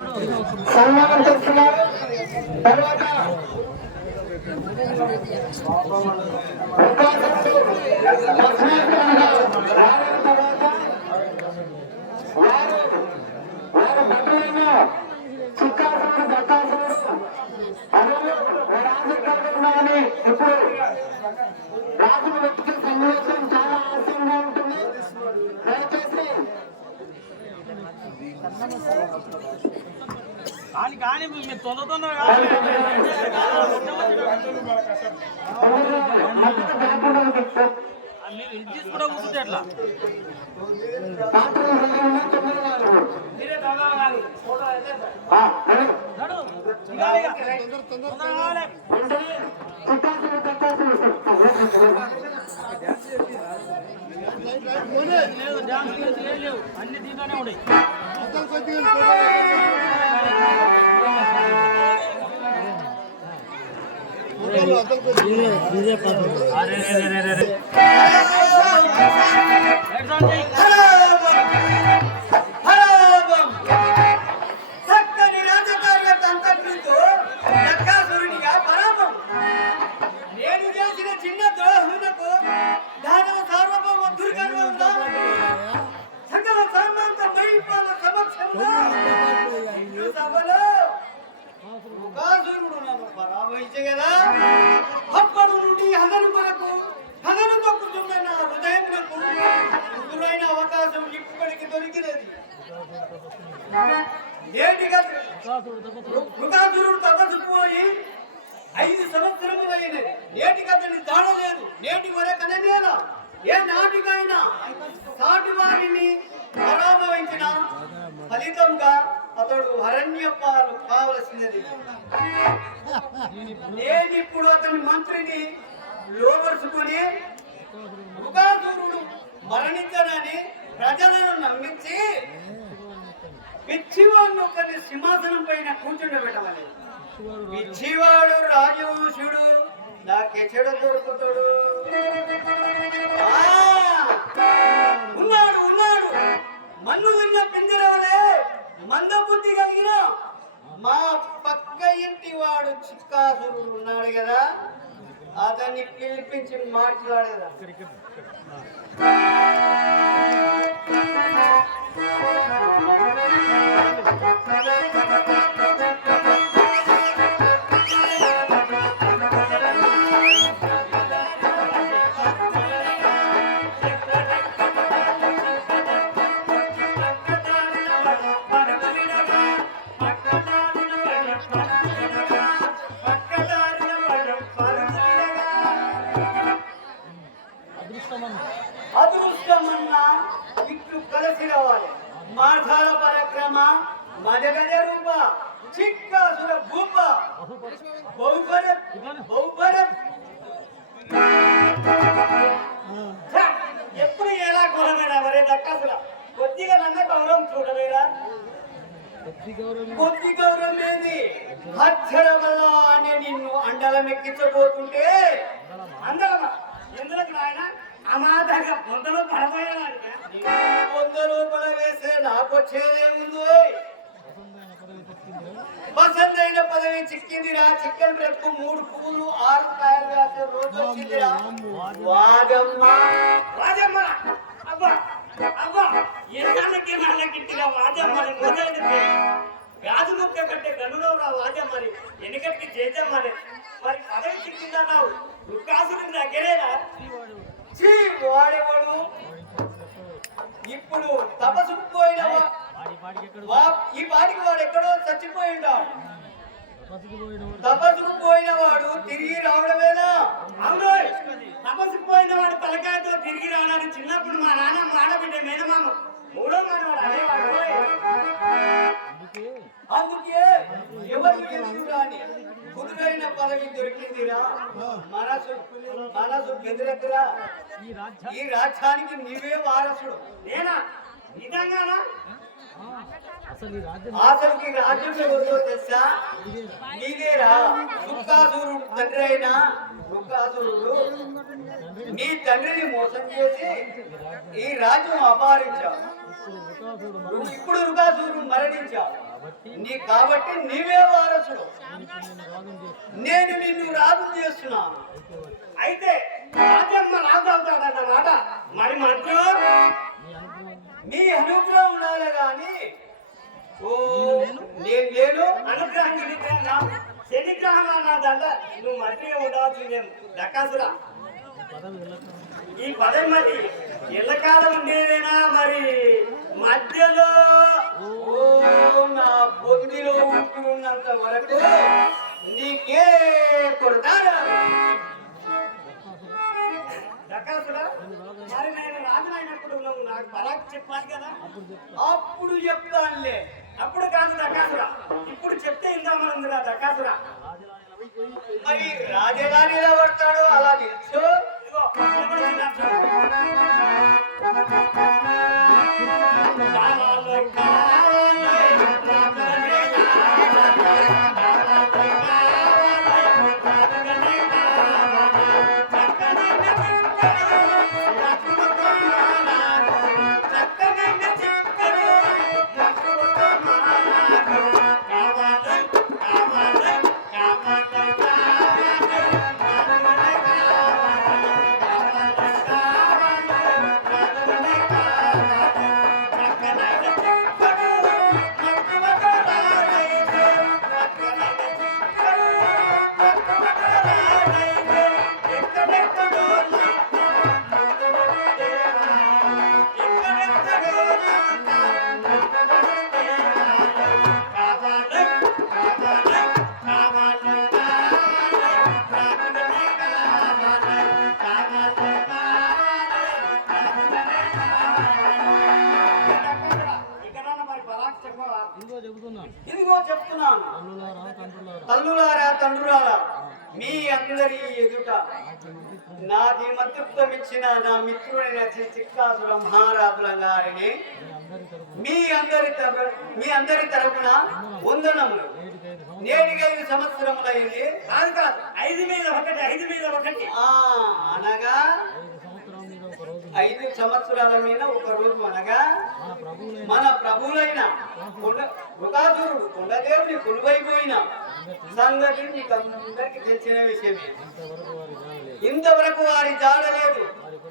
సన్మానం చేస్తున్నారు. తర్వాత వారు బట్టలైన చిక్కాసుడు దత్తాసుడు అదే రాజకీయాన్ని ఇప్పుడు రాజును వ్యక్తికి సన్నివేశం చాలా ఆలస్యంగా ఉంటుంది. దయచేసి కానీ మీరు తొందర మీరు ఇది కూడా కూర్చుంటే ఎట్లా లేవు అన్ని దీంట్లోనే ఉన్నాయి. చక్కని రాజకార్య తంత్రులతో దక్కాసురునిగా పరాభం. నేను చేసిన చిన్న ద్రోహులకు దానవ సార్వభౌమ దుర్గర్వంలో సకల సామంత మహిపాల సమక్షంలో సభలో ఉగాసురుడు నన్ను పరాభవించగదా. అప్పటి నుండి హదను కొరకు హదను తొక్కుతున్న నా హృదయములకు ఎదురైన అవకాశం ఇప్పటికి దొరికినది. ఉగాసురుడు తపస్సు పోయి 5 సంవత్సరములైనది. నేటికి అతని దాడలేదు. నేటి వరకనేలా ఏ నాటికైనా సాటి వారిని పరాభవించిన ఫలితంగా అతడు అరణ్యపాలు కావలసినది. నేనిప్పుడు అతని మంత్రిని లోపరుచుకుని ఉగాసురుడు మరణించనని ప్రజలను నమ్మించి పిచ్చివాడిని ఒకరిని సింహాసనం పైన కూర్చుండబెట్టమని. పిచ్చివాడు రాజవంశుడు నాకెచ్చడు దొరుకుతాడు. ఉన్నాడు ఉన్నాడు మన్ను విన్న పింజరవలే మందబుద్ధి కలిగిన మా పక్క ఇంటి వాడు చిక్కాసురుడు ఉన్నాడు కదా, అతన్ని పిలిపించి మాట్లాడేదా. అదృష్టమన్నా ఇట్లు కలిసి రావాలి. మాఠాల పరక్రమ మదగజ రూప చిక్కాసుర భూప బహుభరత్ బహుభరత్. ఎప్పుడు ఎలా గౌరవమేనా వరే దక్కాసుల కొద్దిగా నన్న గౌరవం చూడవేరా. కొద్ది గౌరవం ఏంది? అక్షర వల్ల అనే నిన్ను అండలం ఎక్కించబోతుంటే అందరమా ఎందుకు నాయన అమాదంగా పొందలో పడబోయేవాడు. పొందలో పడవేస్తే నాకు వచ్చేదేముందు? పసందైన పదవి చిక్కిందిరా. చికెన్ బ్రెడ్కు 3 పువ్వులు 6 కాయలు రాసే రోజు వచ్చిందిరా. వాజమ్మ వాజమ్మ అబ్బా అబ్బా ఎన్నాళ్ళకి నాళ్ళకిట్టిగా వాజమ్మని మొదలైన గాజు ముక్క కంటే గనులో రా వాజమ్మని ఎన్నికటికి చేజమ్మని. మరి పదవి చిక్కిందన్నావు ఉక్కాసుని దగ్గరేనా? వాడేవాడు ఇప్పుడు తపస్సుకు పోయిన ఈ పాటికి వాడు ఎక్కడో చచ్చిపోయిండా. తపస్సుకు పోయిన వాడు తిరిగి రావడమేనా? అవును, తపస్సుకు పోయిన వాడు తలకాయతో తిరిగి రావడానికి చిన్నప్పుడు మా నాన్న మాడబిడ్డ మేనమామ 3వ మనవాడు అనేవాడు. అందుకే ఎవరు ఎందుకు రాని కుదురైన పదవి దొరికిందిరా. మనసు బెదిరెక్కరా. ఈ రాజ్యానికి నీవే వారసుడు. నేనా నిజంగానా? అసలుకి రాజ్యం ఎవరితో తెలుసా? నీదేరా. దుఃఖాసురుడు తండ్రి అయినా దుఃఖాసురుడు నీ తండ్రిని మోసం చేసి ఈ రాజ్యం అపహరించావు. ఇప్పుడు రుగాసురుడు మరణించావు. కాబట్టి నీవే వారసుడు. నేను నిన్ను రాజు చేస్తున్నాను. అయితే రాజమ్మ రాజు అవుతాడన్నమాట. మరి మంత్రు నీ అనుగ్రహం ఉండాలి కానీ నేను లేను. అనుగ్రహం శనిగ్రహం అన్నదంట. నువ్వు మంత్రిగా ఉండవలసిందే దక్కాసురా. ఈ పదవి మరి ఎల్లకాలం ఉండేదేనా? మరి మధ్యలో నా బొందిలో ఉన్నంత వరకు నీకే కొడతారా దక్కాసురా. మరి నేను రాజునైనప్పుడు నువ్వు నాకు బలాక్ చెప్పాలి కదా. అప్పుడు చెప్తానులే. అప్పుడు కాదు దక్కాసురా. ఇప్పుడు చెప్తే ఇందామనుందిరా దక్కాసురా. మరి రాజేలా నిలబడతాడు అలా నిల్చో. ఇదిగో చెప్తున్నాను. తల్లులారా తండ్రులారా, మీ అందరి ఎదుట నాది మధ్యత్వం ఇచ్చిన నా మిత్రుడైన శ్రీ చిక్కాసుర మహారాజుల గారిని మీ అందరి తరపున వందనములు. నేటికి 5 సంవత్సరములైంది. కాదు కాదు, 5 మీద 1 అనగా 5 సంవత్సరాల మీద ఒక రోజు అనగా మన ప్రభువులైన వృకాసురుడు కొండదేవుని కొలువైపోయిన సంగతి నీకు అందరికీ తెలిసిన విషయమే. ఇంతవరకు వారి జాడలేదు.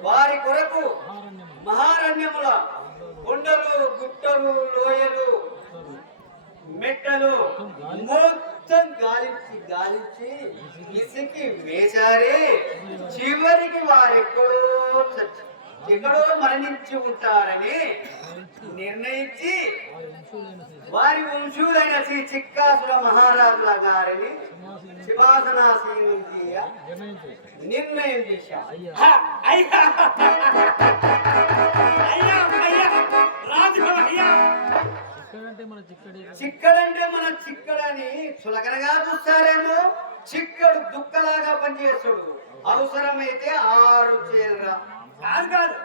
వారి కొరకు మహారణ్యముల కొండలు, గుట్టలు, లోయలు, మెట్టలు మొత్తం గాలించి ఇసికి వేశారే. చివరికి ఎక్కడో మరణించి ఉంటారని నిర్ణయించి వారి వంశులైన శ్రీ చిక్కాసుర మహారాజుల గారిని సింహాసనాసీనుడిగా నిర్ణయం చేశాం. చిక్కడంటే మన చిక్కడని చులకనగా చూస్తారేమో. చిక్కడు దుక్కలాగా పనిచేస్తాడు. అవసరమైతే 6 చీరల కాదు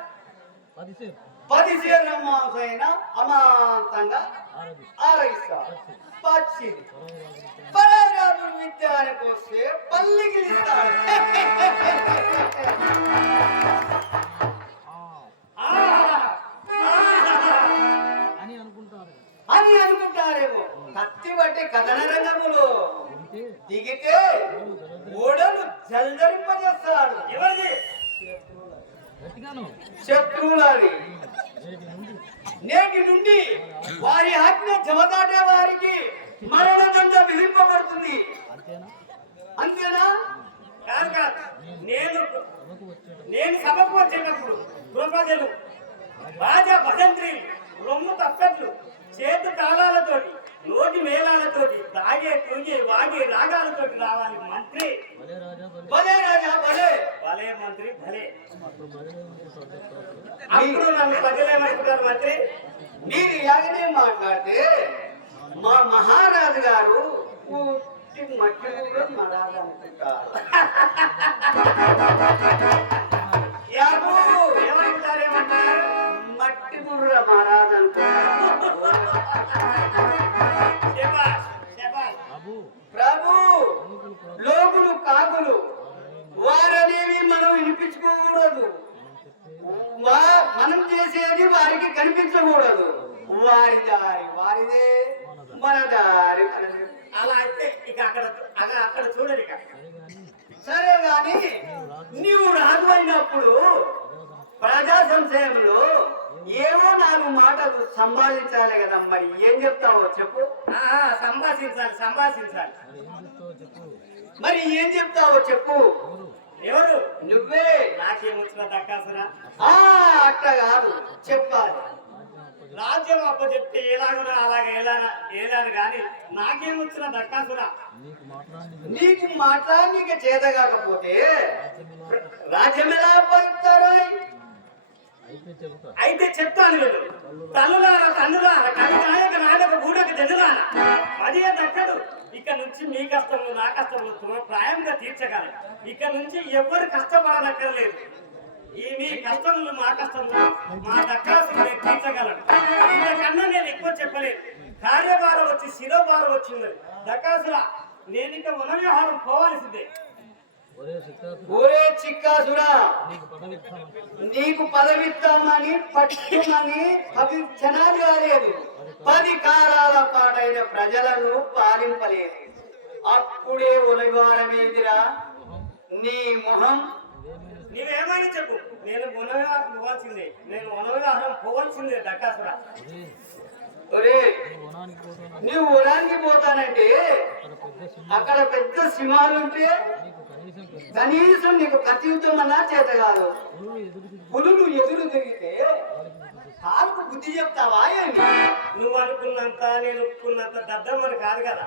10 చీరల మాంసైనా అమాంతంగా ఆరగిస్తాడు. పచ్చిది పరారాజు విద్యానికి వస్తే పల్లికిలిస్తాడు అని అనుకుంటారేమో. కత్తి బట్టి కథన రంగములో దిగితే ఓడలు జల్దరింపజేస్తాడు. ఎవరిది? శత్రువులని. నేటి నుండి వారి ఆజ్ఞ జమదాటే వారికి మరణదండ విధింపబడుతుంది. అంతేనా? కాదు కాదు. నేను సభకు వచ్చేటప్పుడు ప్రజలు రాజా భజంత్రి రొమ్ము తప్పట్లు చేతు తాళాలతోటి నోటి మేళాలతోటి తాగే తుంగి వాగే రాగాలతోటి రావాలి. మంత్రి భలే రాజా భలే భలే మంత్రి భలే. అప్పుడు నన్ను ప్రజలేమనుకుంటారు మంత్రి? మీరు ఇలాగనే మాట్లాడితే మా మహారాజు గారు మట్టి కూడా మరాలనుకుంటారు. ఏమంటారేమంటారు? మట్టి ముర్ర మహారాజు అనుకుంటారు. ప్రభు లోకులు కాకులు వారనేవి మనం వినిపించుకోకూడదు. మనం చేసేది వారికి కనిపించకూడదు. వారి దారి వారిదే, మన అక్కడ చూడరు ఇక. సరే గాని నీవు రాజు అయినప్పుడు ప్రజా సంశయంలో ఏవో 4 మాటలు సంభాషించాలి కదా, మరి ఏం చెప్తావో చెప్పు. సంభాషించాలి. మరి ఏం చెప్తావో చెప్పు. ఎవరు? నువ్వే. నాకేమొచ్చిన దక్కాసురా? అట్ట కాదు, చెప్పాలి. రాజ్యం అప్పచెప్తే ఎలాగో అలాగే ఏలాను గాని నాకేమొచ్చిన దక్కాసురా? నీకు మాట్లాడనీకి చేత కాకపోతే రాజ్యం ఎలా అప్పచెప్తారు? అయితే చెప్తాను వీళ్ళు. తల్లులారా తండ్రులారా కవి నాయక నాయక గూడకు జనులారా, అదే దక్కదు. ఇక్కడ నుంచి మీ కష్టంలో నా కష్టంలో ప్రాయంగా తీర్చగలరు. ఇక్కడ నుంచి ఎవరు కష్టపడనక్కర్లేదు. ఈ మీ కష్టంలో మా కష్టంలో మా దక్కాల్సిన తీర్చగలరు. ఇంతకన్నా నేను ఎక్కువ చెప్పలేదు. కార్యభారం వచ్చి శిరోభారం వచ్చింది దక్కాసురా. నేను ఇంకా ఉన్న వ్యవహారం పోవాల్సిందే. ఒరే చిక్కాసురా, నీకు పదవిస్తామని పట్టుమని క్షణాలు కాలేదు. 10 కాలాల పాటైన ప్రజలను పాలింపలేదు. అప్పుడే ఉలగారమేదిరా నీ మొహం. నీవేమైనా చెప్పు, నేను ఉనవిహారం పోవాల్సిందే. నేను ఉనవిహారం పోవాల్సిందే దక్కాసురా. ఒరే, నువ్వు ఉరానికి పోతానంటే అక్కడ పెద్ద సింహాలుంటే కనీసం నీకు కత్తియుద్ధం అన్నా చేత కాదు. పులులు ఎదురు తిరిగితే కాలుకు బుద్ధి చెప్తావా ఏమి? నువ్వు అనుకున్నంత నేను ఒప్పుకున్నంత దద్దమ్మని కాదు కదా.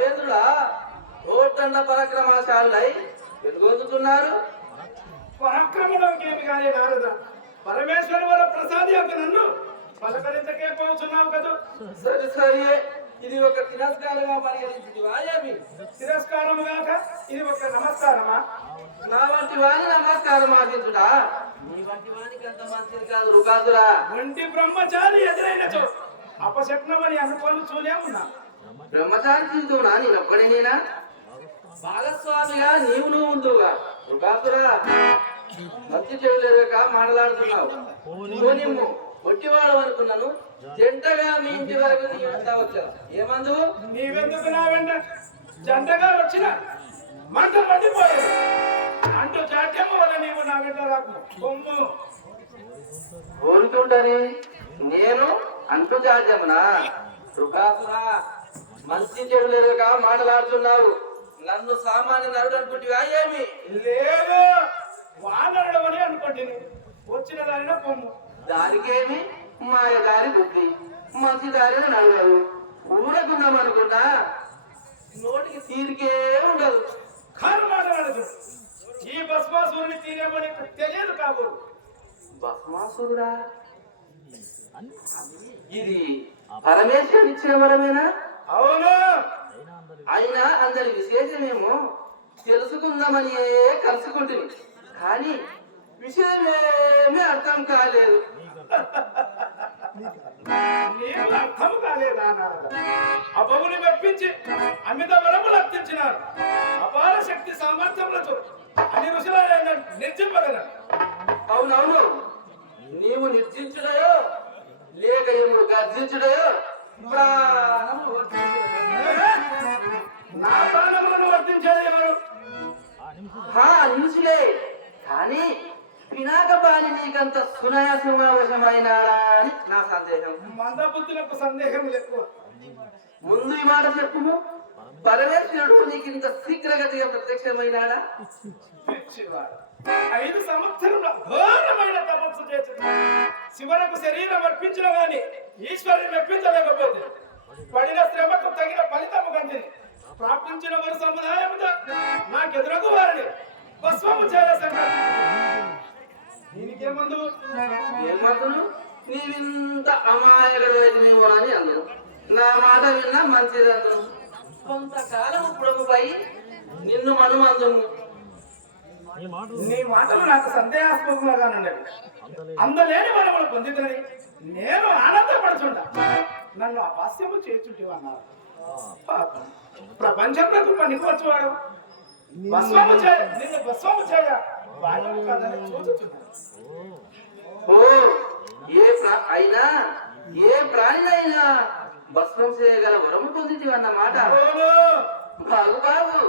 దేవేంద్రుడా నోటండ పరాక్రమశాలులై వెలుగొందుతున్నారు. పరాక్రమంలోకేమి కానీ నారద పరమేశ్వర వర ప్రసాద్ యొక్క నన్ను పలకరించకే పోతున్నావు కదా. సరి సరియే, ఇది ఒక తిరస్కారమా పరిగణించిందివా ఏమి? తిరస్కారము గాక ఇది ఒక నమస్కారమా? నా వంటి వాని నమస్కారం ఆశించుడా? నీ వంటి వానికి అంత మంచిది కాదు రుగాదురా. ఒంటి బ్రహ్మచారి ఎదురైనచో అపశక్నమని అనుకోని చూలేమున్నా. బ్రహ్మచారి జీవితంనా నేనొక్కడేనేనా? భాగస్వామిగా నువ్వు ఉందుగా రుగాదురా. మంచి చెవులేక మాట్లాడుతున్నావు. పోనిమ్ము ఒట్టివాడు అనుకున్నాను. జంటగా మీ ఇంటి వరకు నీ వెంట వచ్చా. ఏమందు? నీవెందుకు నా వెంట జంటగా వచ్చిన మంట పట్టిపోయేది అంటూ చాట్యము వల్ల నీవు నా వెంట రాకు కొమ్ము. కోరుకుంటాని నేను అంటు జాడ్యమునా? రుగాసురా, మంచి చెడులేక మాట్లాడుతున్నావు. నన్ను సామాన్య నరుడు అనుకుంటువా ఏమి? లేదు వానరడమని అనుకోండి. వచ్చిన దానిలో కొమ్ము. దానికేమి మాయ దారి బుద్ధి, మంచి దారిని నడవదు. ఊరకుందాం అనుకున్నా నోటికి తీరికే ఉండదు. కారు మాట్లాడదు. ఈ భస్మాసురుని తీరేమని తెలియదు కాబోలు. భస్మాసురుడా? ఇది పరమేశ్వరుడు ఇచ్చిన వరమేనా? అవును. అయినా అందరి విశేషమేమో తెలుసుకుందామని కలుసుకుంటుంది, కానీ విషయమేమీ అర్థం కాలేదు. నీవు అర్థం కాలేదా నారద? అపముని మెప్పించి అమిత వరములు అర్థించినారు. అపార శక్తి సామర్థ్యములతో అని ఋషుల నిర్జింపగలరు. అవునవును, నీవు నిర్జించుడయో లేక ఏమో గర్జించుడయో ప్రాణము వర్తించుడయో. నా ప్రాణములను వర్తించేది ఎవరు? నిమిషులే, కానీ పినాకపాని నీకంత సునాయాసమావశమైనాడా అని నా సందేహం. మందబుద్ధులకు సందేహం ఎక్కువ. ముందు ఈ మాట చెప్పుము. పరమేశ్వరుడు నీకింత శీఘ్రగతిగా ప్రత్యక్షమైనాడా? పిచ్చివాడు. 5 సంవత్సరముల ఘోరమైన తపస్సు చేసి శివనకు శరీరం అర్పించిన గాని ఈశ్వరుని మెప్పించలేకపోతే పడిన శ్రమకు తగిన ఫలితము కంటే ప్రాప్తించిన వారి సముదాయముతో నాకెదురకు వారిని భస్మము చేయ సంకల్పించాను. దీనికేమందు? ఏమందును? నీవింత అమాయకుడని అందరు నా మాట విన్నా మంచిది అందరు. కొంతకాలం పొడవుపై నిన్ను మనుమందుము. నీ మాటలు నాకు సందేహాస్పదంగా ఉన్నది. అందలేని వరములు పొందితని నేను ఆనందపడుచుంటా. నన్ను అపాస్యము చేర్చుంటే అన్నారు. ప్రపంచంలో పనికి వచ్చేవాడు నిన్ను భస్మము చేయ వాయువు కాదని చూచుచున్నాను. ఓ అయినా ఏ ప్రాణినైనా భస్మం చేయగల వరము పొందితివి అన్నమాట. బాగు బాగు,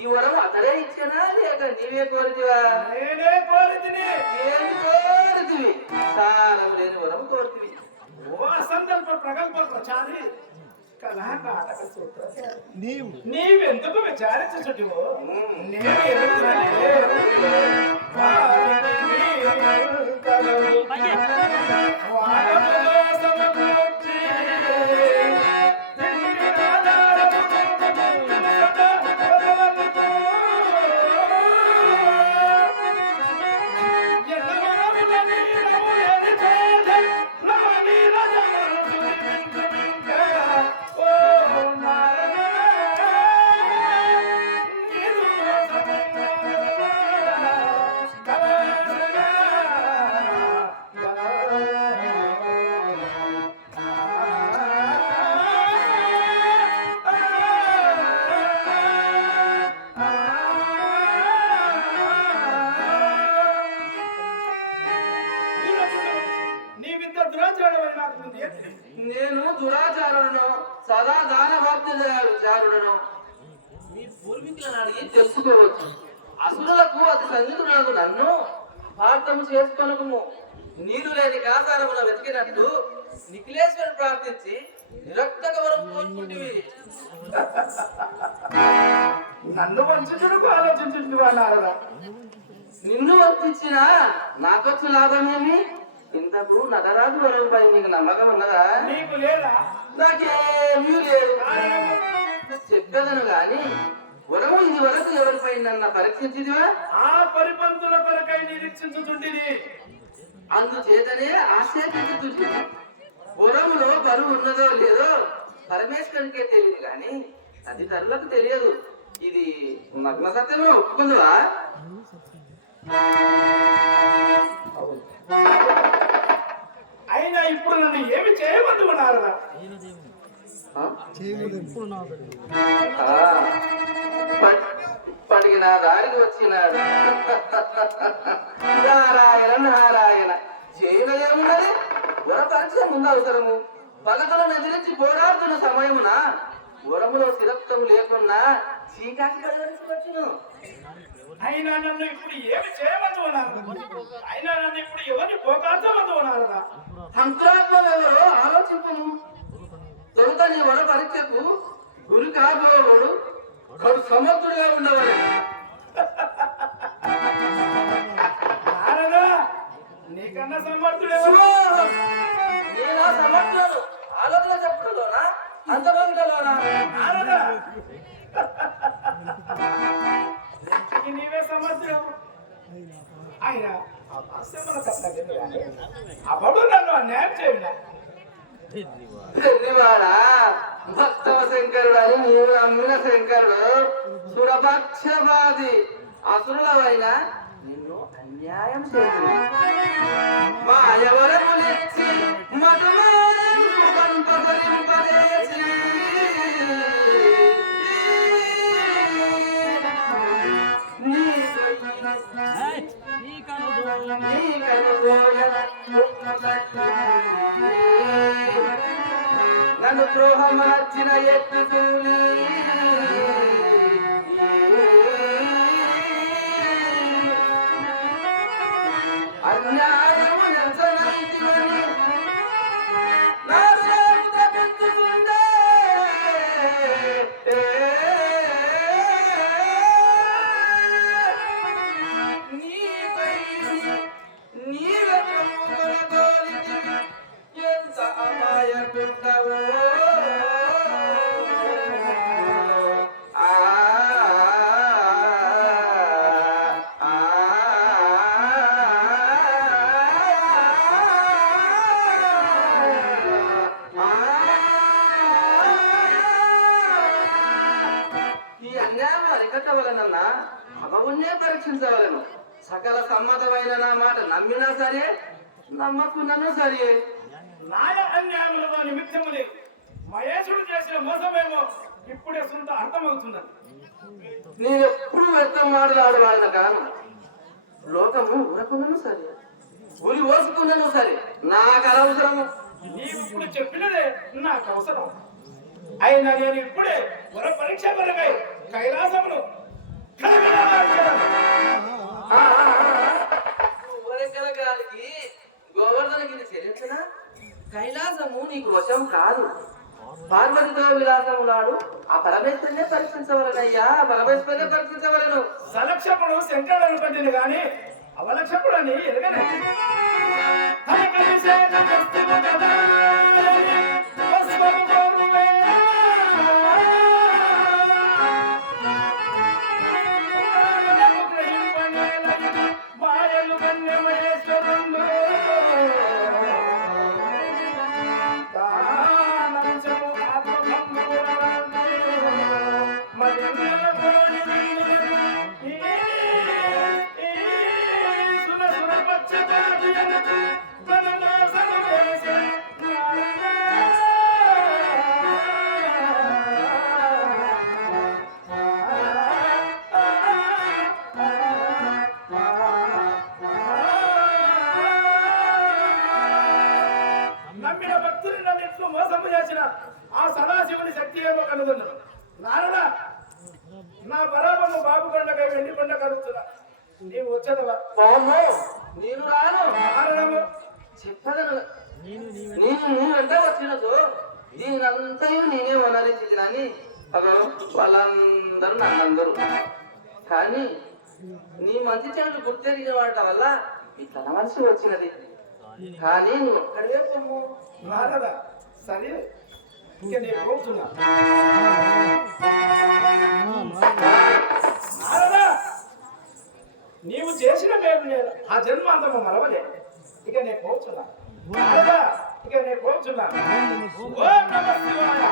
ఈ వరం అతడే ఇచ్చానా లేక నీవే కోరితివా? నేనే కోరితిని. ఏమి కోరితివి? సారం లేని వరం కోరితివి. ఓ అసంకల్ప ప్రగల్భ ప్రచారి కళాకారక సూత్ర నీవెందుకు విచారించుచుటివో నేను ఎరుగుననే. వాడములో సమకూర్చి నేను దురాచారులను సదా దాన విచారుడను. మీ పూర్వీకులను అడిగి తెలుసుకోవచ్చు. అసురులకు అతి సంగీతులకు నన్ను పార్థము చేసుకొనకుము. నీరు లేని కాసారమున వెతికినట్టు నిఖిలేశ్వరుని ప్రార్థించి నిరక్తక వరం కోరుకుంటివి. నన్ను వంచుటకు ఆలోచించుంటివా నారదా? నిన్ను వర్తించిన నాకొచ్చిన లాభమేమి? ఇంతకు నగరాజు వరవుపై నీకు నమ్మకం ఉన్నదా? నీకు లేదా? నాకేమీ లేదు. కారణము? చెప్పేదను గాని వరము ఇది వరకు ఎవరిపై నన్న పరీక్షించిదివా? ఆ పరిపంతుల కొరకై నిరీక్షించుతుంటిని. అందుచేతనే ఆశ్చర్యించుతుంది. వరములో బరువు ఉన్నదో లేదో పరమేశ్వరునికే తెలియదు గాని అది తరులకు తెలియదు. ఇది నగ్న సత్యమే, ఒప్పుకుందువా? అయినా ఇప్పుడు నన్ను ఏమి చేయమంటున్నారు? ఇప్పటికి నా దారికి వచ్చినాడు. నారాయణ నారాయణ. చేయడం ఏమున్నది? వర పరిచయం ముందు అవసరము. పలకలను ఎదిరించి పోరాడుతున్న సమయమున వరములో స్థిరత్వం లేకున్నా చీకాకి వచ్చిన. అయినా నన్ను ఇప్పుడు ఏమి చేయమంటున్నారు? అయినా నన్ను ఇప్పుడు ఎవరిని పోకాల్చమంటున్నారా? సంతాత్మలో ఆలోచింపను. తొలుత నీ వర పరీక్షకు గురి కాబోవాడు కడు సమర్థుడిగా ఉండవాలి. నీకన్నా సమర్థుడే. నేను సమర్థుడు. ఆలోచన చెప్పుకోనా అంతమందిలోనా? నీవే సమర్థుడు. ఆయన అప్పుడు నన్ను అన్యాయం చేయండి. తెలివాడా భక్తవ శంకరుడు అని నీవు నమ్మిన శంకరుడు సురపక్షపాది. అసురులవైన నిన్ను అన్యాయం చేయదు. మాయవరములిచ్చి మధుమాయంపు కంపదరింపజేసి నన్ను ద్రోహమార్చిన ఎత్తు తూలి అన్యాయము నెంచనైతివని నారాయణ పెంచుతుండే. ఎంత అమాయకుండవో. ఈ అన్యాయం అరికట్టవలనన్నా అమవున్నే పరీక్షించవలను. సకల సమ్మతమైన నా మాట నమ్మినా సరే నమ్మకున్నాను సరే. నాయ అన్యాయములతో నిమిత్తము లేదు. మహేశుడు చేసిన మోసమేమో ఇప్పుడే సొంత అర్థమవుతున్నది. నేను ఎప్పుడు వ్యర్థం మాట్లాడు వాళ్ళ కాను. లోకము ఊరకున్నాను సరే, ఉరి ఓసుకున్నాను సరే, నాకు అనవసరము. నీవు ఇప్పుడు చెప్పినదే నాకు అవసరం. అయినా నేను ఇప్పుడే వర పరీక్ష కొరకై కైలాసమును ఊరెక్కలగాలికి గోవర్ధనగిరి చెల్లించనా? కైలాసము నీకు వశం కాదు. పార్వతితో విలాసము నాడు ఆ పరమేశ్వరునే పరీక్షించవలనయ్యా, పరమేశ్వరునే పరీక్షించవలను. సలక్షపుడు శంకరుడు అనుకుంటుంది గాని అవలక్షపుడు అని ఎరగనే. మాయలు కన్యమయేశ్వరుడు నమ్మిన భక్తుని నన్ను ఎట్లు మోసము చేసిన ఆ సదాశివుని శక్తి ఏమో కనుగొన్నాను. నారద, నా బరాబము బాబు కొండకై వెండి కొండ కలుగుతున్నా. నీవు వచ్చేదవా? నేను రాను. నారదము చెప్పదను. నేను అంటే వచ్చినచో దీనంతయు నేనే వనరించినాని అదో వాళ్ళందరూ నన్నందరూ. కానీ నీ మంచి చెడు గుర్తెరిగిన వాటి వల్ల ఈ తనవలసి వచ్చినది. కానీ నువ్వు ఒక్కడే పొమ్ము. నారద, సరే ఇక నేను పోతున్నా. ఆ జన్మాంతము మరవలే. ఇక నేను పోతున్నా నారదా, ఇక నేను పోతున్నా. ఓం నమః శివాయ.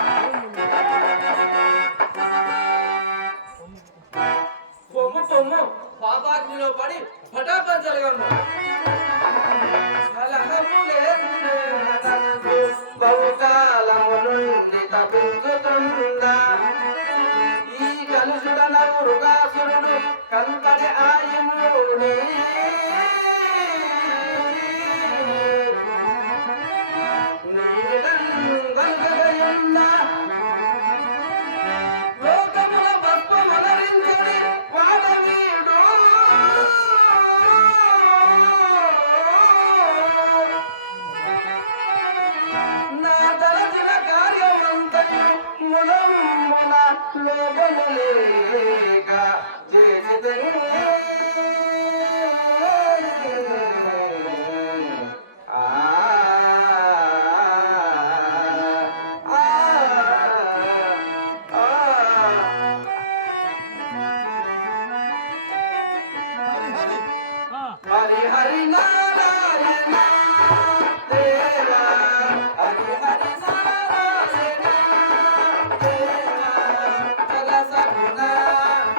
పొమ్ము పొమ్ము పాపాగ్నిలో పడి పటాపంచలుగా బహుకాలము నుండి తపించుతుందా ఈ కలుషుడన మృగాసురుడు కంతటి ఆయముని లోకముల భస్మమలరించని వాడవీడు నా తలచిన కార్యమంతయు ములమున లోకములేక చేసిదని హరి హరి నారాయణ దేవా హరి హరి నారాయణ దేవా కలసగుణ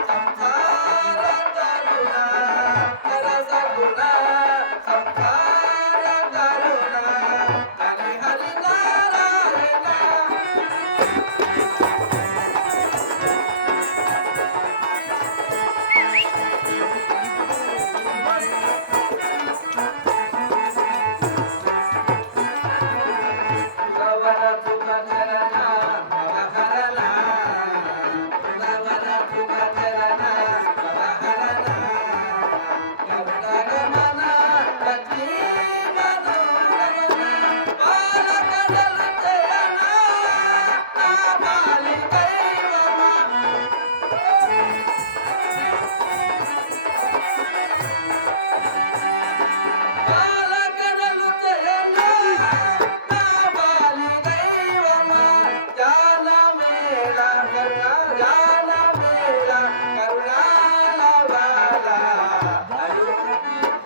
సంసార తరుణ కలసగుణ సంసార తరుణ హరి హరి నారాయణ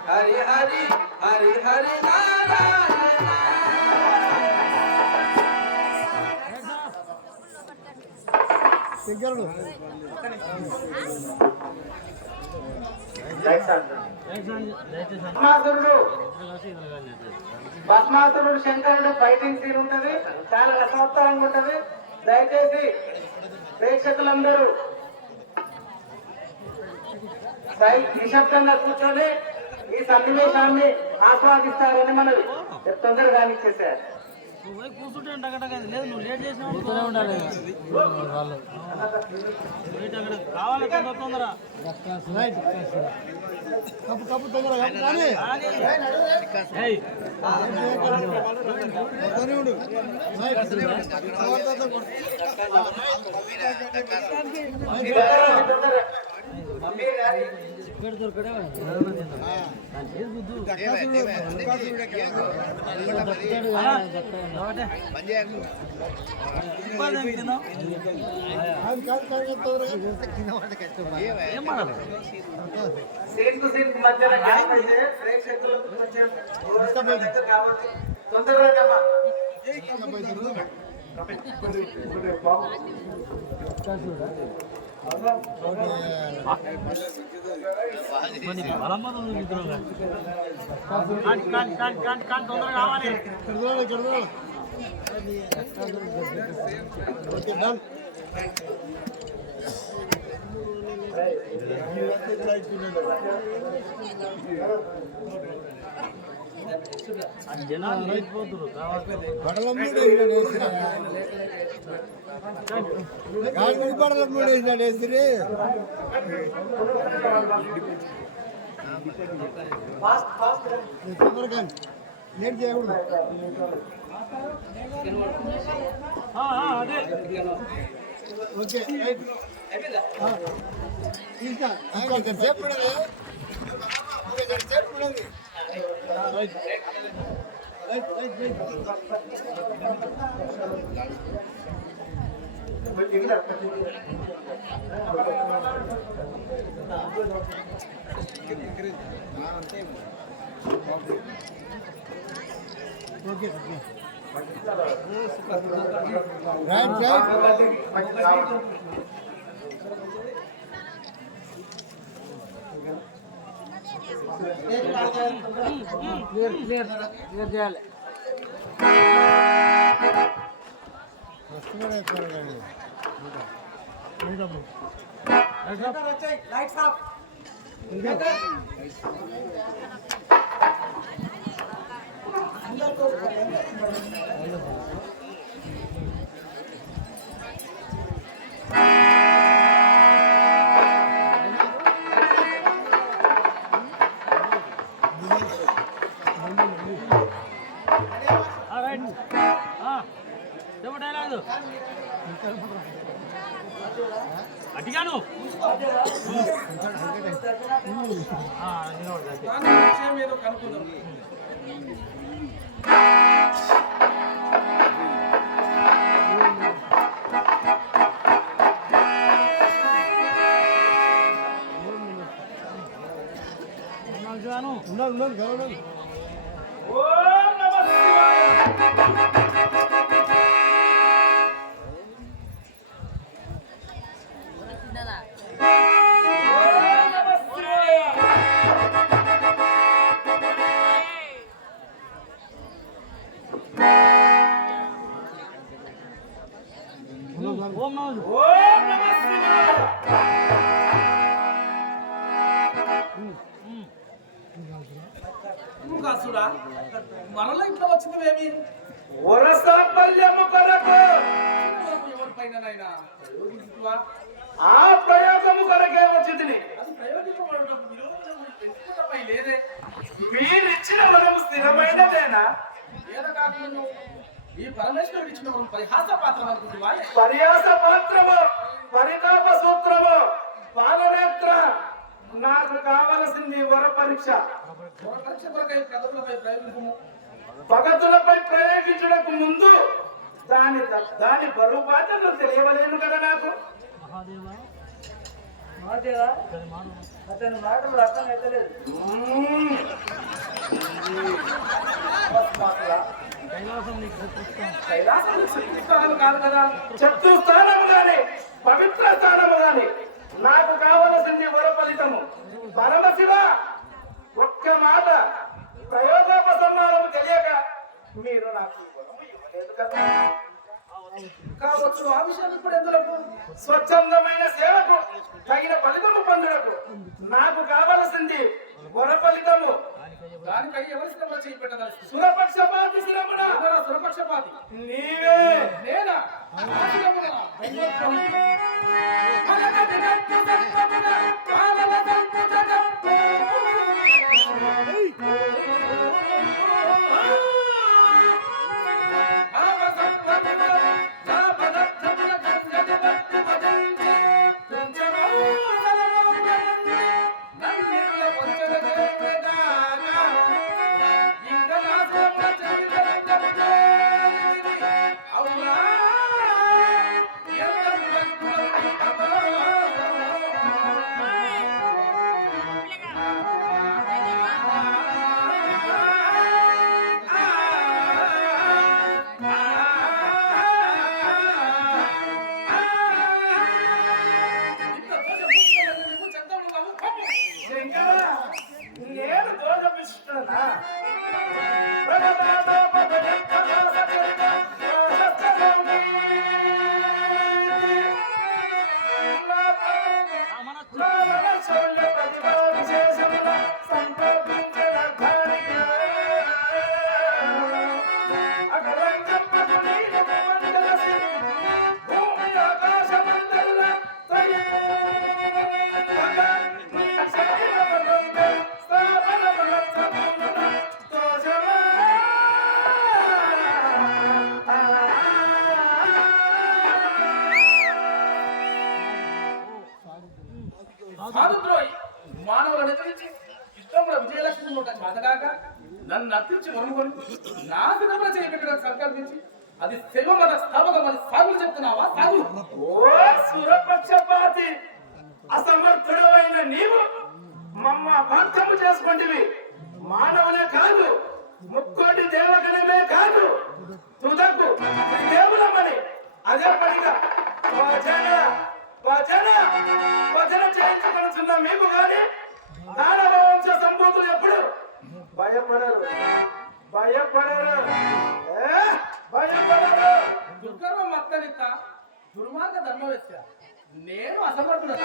హరి హరి హరి హరి నారాయణ భస్మాసురుడు శంకరుడు ఫైటింగ్ సీన్ ఉంటది, చాలా రసవత్తరంగా ఉంటది. దయచేసి ప్రేక్షకులందరూ నిశ్శబ్దంగా కూర్చొని ఈ సన్నివేశాన్ని ఆస్వాదిస్తారని మనది తొందరగా ఇచ్చేసారు. నువ్వు పోయి కూర్చుంటే టగటగా లేదు, నువ్వు లేట్ చేసినావు ఉండాలి. అక్కడ కావాలి తొందర తొందర కప్పు తొందర పెడతారు కడే ఏం మాట్లాడు సీన్ కు సీన్ మధ్యలో గ్యాప్ అయితే ప్రేక్షకులకు కొంచెం కాబట్టి తొందరగా తొందరగా కావాలి. జనాలు లేకపోతున్నారు పడల మూడు వేసినాడు నేను చేయకూడదు. అదే ఓకే ఇంకా సేపు సేపు right okay right right clear చేయాలి. వస్తున్నాడే పోరాడు లైట్స్ ఆఫ్. డైలాగు అడిగాను. ఉన్నాడు గౌరవం ఓం నమః శివాయ. ఓం నమః. ఓం నమః శివాయ. కాసురా మనలో ఇట్లా వచ్చిందేమి వరస పల్యము కొరకు ఎవరిపైన ఆ ప్రయోగము కొరకే వచ్చింది. అది ప్రయోగించబడటం విరోధం లేదే. మీరిచ్చిన వరము స్థిరమైనదేనా? ఏదో కాకుండా ఈ పరమేశ్వరుడు ఇచ్చిన వరం పరిహాస పాత్రం అనుకుంటువా? పర్యాస పాత్రము, పరితాప సూత్రము, పాలనేత్ర. నాకు కావలసింది వర పరీక్ష. పరీక్ష కొరకై ప్రగతులపై ప్రయోగించము. భగతులపై ప్రయోగించడానికి ముందు దాని బరువు బాధ్యతలు తెలియవలేను కదా నాకు. మహాదేవా అతని మాటలు అర్థం అవుతలేదు. కైలాసం శక్తి స్థానం కాదు కదా. శత్రు స్థానము గాని పవిత్ర స్థానము గాని నాకు కావలసింది వర ఫలితము. పరమశివ ఒక్క మాట ప్రయోగోపసంహారము తెలియక మీరు నాకు ఈ వరము ఇవ్వలేదు కదా. కావచ్చు ఆ విషయం ఇప్పుడు ఎందులకు? స్వచ్ఛందమైన సేవకు తగిన ఫలితము పొందుటకు నాకు కావలసింది వర ఫలితము. దానికై ఎవరి శ్రమ చేయి పెట్టదలుచుకున్నావు? సురపక్షపాతి శిరమున ఎవరా సురపక్షపాతి? నీవే. నేనా? నేను దోషమిస్తున్నా. సాధుద్రోహి మానవులను ఎదిరించి ఇష్టంలో విజయలక్ష్మి ఒక చేతగాక నన్ను అర్పించి వరుముకొని నా సిద్ధంలో చేయబెట్టడానికి సంకల్పించి అది శైవ మత స్థాపకం అని సాగులు చెప్తున్నావా సాగు? ఓ సురపక్షపాతి అసమర్థుడు అయిన నీవు మమ్మ అపార్థము చేసుకుంటివి. మానవులే కాదు, ముక్కోటి దేవగణమే కాదు, తుదకు దేవులమని అదే పనిగా భజన భజన భజన చేయించుకొనుచున్న మీకు గాని దానవ వంశ సంభూతులు ఎప్పుడు భయపడరు భయపడరు భయపడరు. దుర్గర్వం అత్తనిత దుర్మార్గ ధర్మవేత్త నేను అసమర్థుడు.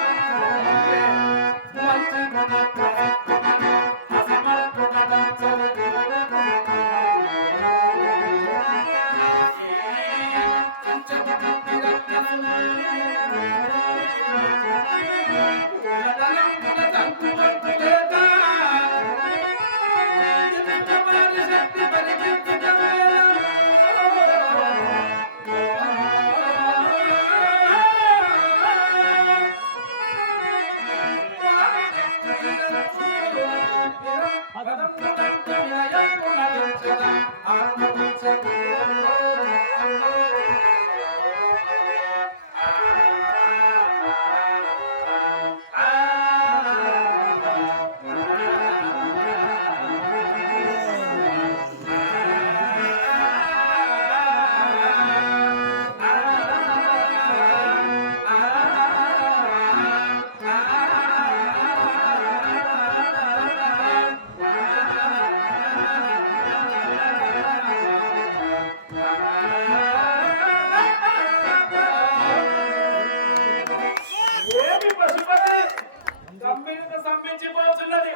సంపించిపోతున్నది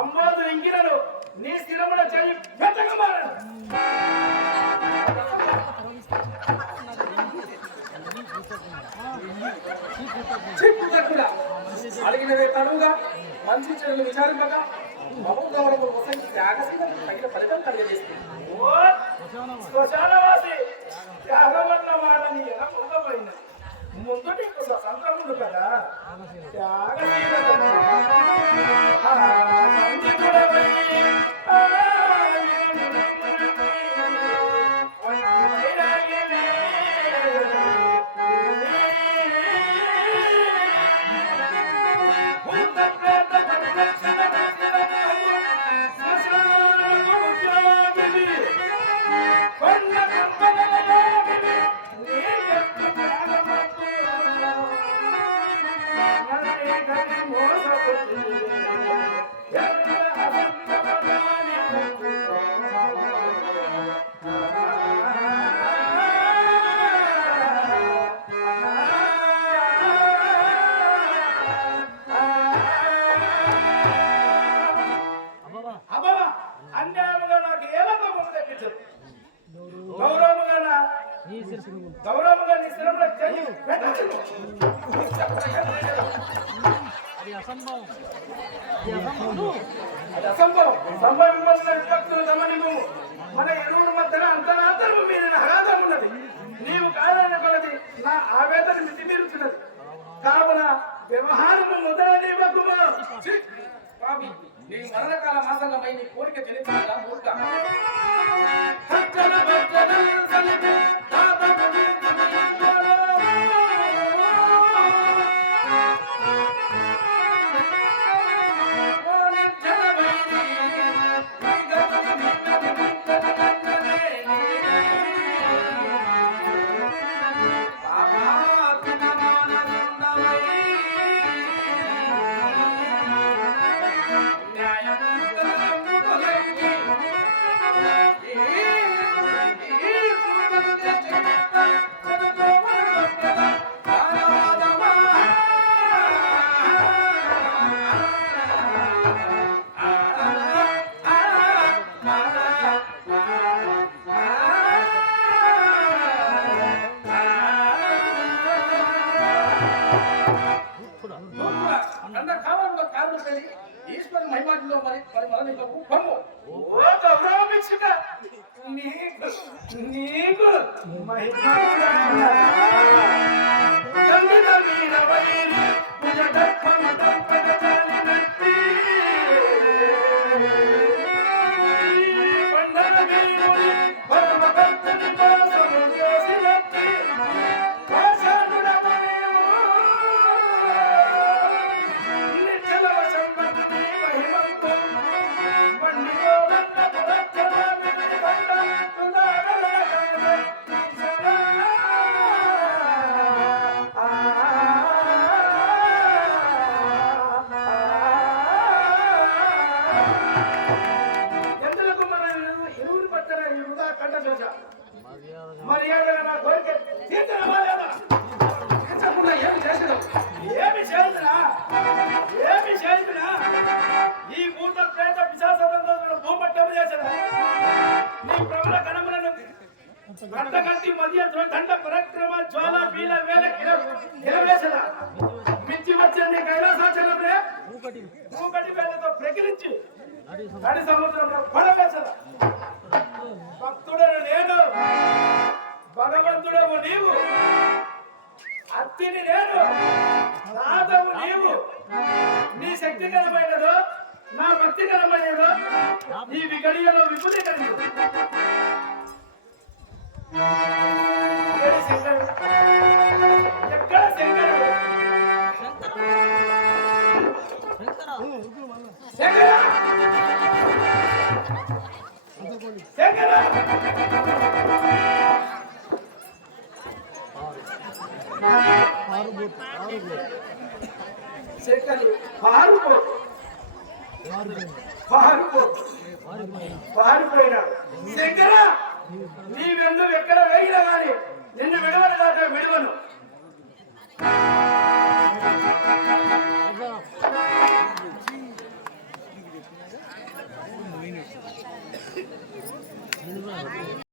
అంబోదు ఇంగినను నీ స్థిరమున చెయ్యి పెట్టక మారను. అడిగినవే తడువుగా మంచి చెడులు విచారింపక మహోగౌరవ కోసం త్యాగశీలం తగిన ఫలితం కలిగజేస్తుంది. శ్మశానవాసి త్యాగవన్న మాట నీ ఎలా పొందబోయినది. ముందు నీకు స్వతంత్రముండు కదా గౌరవంగా నీ స్థిరంలో చెయ్యి పెట్టు. అది అసంభవం. అది అసంభవం. సంభవించిన విభక్తులు గమనిము. మన ఇరువుల మధ్యన అంతరాంతరము మీద హరాదం ఉన్నది. నీవు కాదన్న కొలది నా ఆవేదన మితిమీరుతున్నది. కావున వ్యవహారము మొదలనివ్వకుమా. బాబు నీ మరణకాల మాసంగమై నీ కోరిక చెల్లించగా మూర్ఖ. ఈశ్వరు మహిమాటిలో మరి మరణి పొమ్ము. ఓ గౌరవమిచ్చుట నీకు మహిమ పరమ నిలవేసదా మించి వచ్చింది కైలాసాచలంలో మూకటి పేదతో ప్రకిరించి నడి సముద్రంలో పడవేసదా భక్తుడను నేను భగవంతుడవు నీవు అత్తిని నేను నాదవు నీవు నీ శక్తికరమైనదో నా భక్తికరమైనదో ఈ విగడియలో విభూతి కలిగింది ఎక్కడ శంకరుడు శంకర శంకర శంకరుడు పారిపోయినాడు శంకర నీవెందు ఎక్కడ